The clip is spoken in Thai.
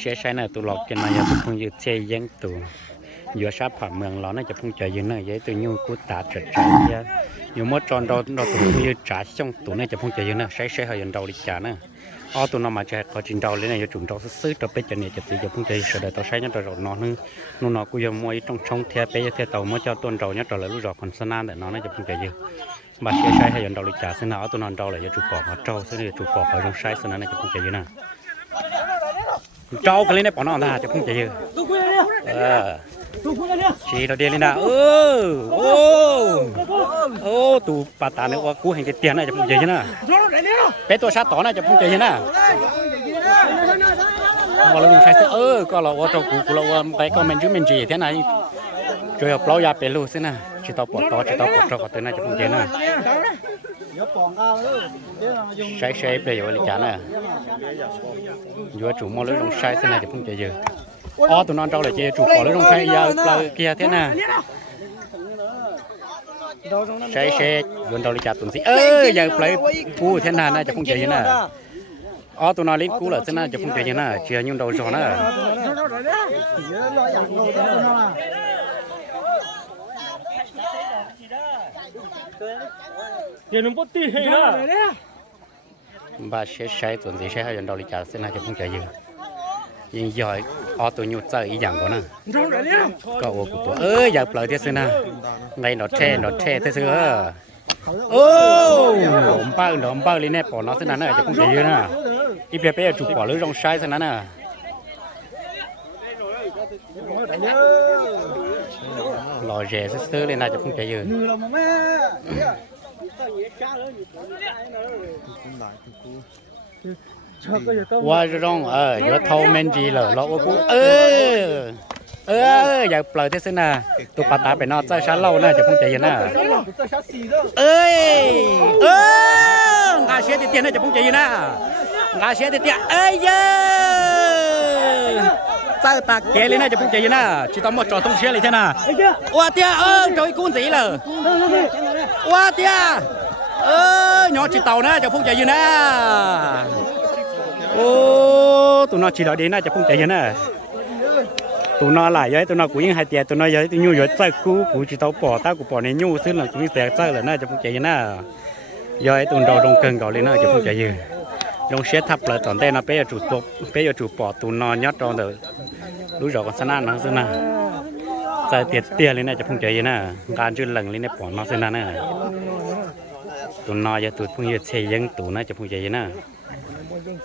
เชื่อใช่น่ะตัวหลอกกันมาอย่าพุ่งยืดเชยยังตัวอยู่ชาผ่าเมืองเราน่าจะพุ่งใจยืนน่ะยัยตัวยูกูตาจัดใจเยอะอยู่มดจอนเราตัวยืดจ่าช่องตัวน่าจะพุ่งใจยืนน่ะใช้ให้ยันเราดิจ่าน่ะอ๋อตัวน้องมาจะเขาจินเราเลยน่ะอย่าจุ่มเราซื้อเราไปจะเนี่ยจะตีจะพุ่งใจเสด็จเราใช้ยันเรานอนนึงนู่นนอกูยังมวยต้องช่องเทียไปเทียเต่าเมื่อเจ้าต้นเราเนี่ยเราเลยรู้จักคนสนานแต่น้องน่าจะพุ่งใจยืนบาดเชื่อใช้ให้ยันเราดิจ่าซึ่งน่ะเอาตัวนอนเราเลยอย่าจุ่มปอกเขาเจ้าซึ่งอย่าจุ่มปอกเขาต้องใช้ซึ่งน่ะจะพุ่งใจยืนน่ะเจ้ากันเลยเนี่ยปอนน้องน่าจะพุ่งใจยืนชีเราเดียนเลยนะโอ้ตูปาตาเนี่ยว่ากูเห็นเตียนน่าจะพุ่งใจนะเป็นตัวชาต่อน่าจะพุ่งใจนะพอเราลงใช้ก็เราว่าเจ้ากูเราว่าไปก็มันชื่อมันจีเท่าไหนช่วยเอาเปล่ายาเป็นลูกสินะชิตาปอดต่อชิตาปอดต่อก็ตัวน่าจะพุ่งใจนะใช้ไปอยู่บริจาคนะอยู่จุ่มมอลลงใช้สิน่าจะพุ่งใจเยอะอ๋อตัวนอนเราเลยเจจูบปอแล้วต้องใช้ยาปลาเกียร์เท่าน่ะใช้โยนเราเลยจับตุ่นสิยาปลากูเท่าน่ะน่าจะพุ่งใจน่ะอ๋อตัวนอนลิ้นกูเหรอเท่าน่ะจะพุ่งใจน่ะเชียร์ยุ่งเราจอน่ะเดี๋ยวนึงปตีให้นะบ้าใช้ตุ่นสิใช้ให้โยนเราเลยจับเท่าน่ะจะพุ่งใจเยอะยิ่งย่อยอ๋อตัวหยุดใจอีกอย่างก่อนนะก็โอ้กูตัวอยากปล่อยเท่านั้นไงหนอดแช่เท่าซื้อหนมปังเลยเนี่ยปอน้องเท่านั้นน่ะจะพุ่งใจเยอะนะอีเปียเปียจุกปอหรือลองใช้เท่านั้นน่ะรอแย่ซื้อเลยน่าจะพุ่งใจเยอะว่าร้องอย่าเท่าเมนจีเลยเรากูอยากปล่อยเท่านั้นตัวปาตาไปนอกใจชั้นเล่าน่าจะพุ่งใจเย็นน่ะงาเชียเตี้ยน่าจะพุ่งใจเย็นน่ะงาเชียเตี้ยเย้เจ้าตาเกลีน่าจะพุ่งใจเย็นน่ะชิตอมอจอต้องเชียเลยเท่าน่ะว่าเตี้ยโดยกุ้งสีเลยว่าเตี้ยหยอดชิตเต่าน่าจะพุ่งใจเย็นน่ะโอ้ตัวนอชีเราดีน่าจะพุ่งใจเย็นน่ะตัวนอหลายย้อยตัวนอกูยิ่งหายเตียตัวนอย้อยตัวยูย้อยใจกูจะต้องปอตากูปอในยูซึ่งหลังกูยิ่งแตกใจเลยน่าจะพุ่งใจเย็นน่ะย้อยตัวเราตรงเกินก่อนเลยน่าจะพุ่งใจเย็นลงเช็ดทับเลยตอนเต้นนะเป๊ะจุดตบเป๊ะจุดปอตัวนอยอดตอนเดือรู้จักกันสนั่นนะซึ่งน่ะใจเตี้ยเลยน่าจะพุ่งใจเย็นน่ะการจุดหลังเลยเนี่ยปอนมาซึ่งน่ะตัวนอยจะตุดพุ่งเยอะเชยยังตัวน่าจะพุ่งใจเย็นน่ะ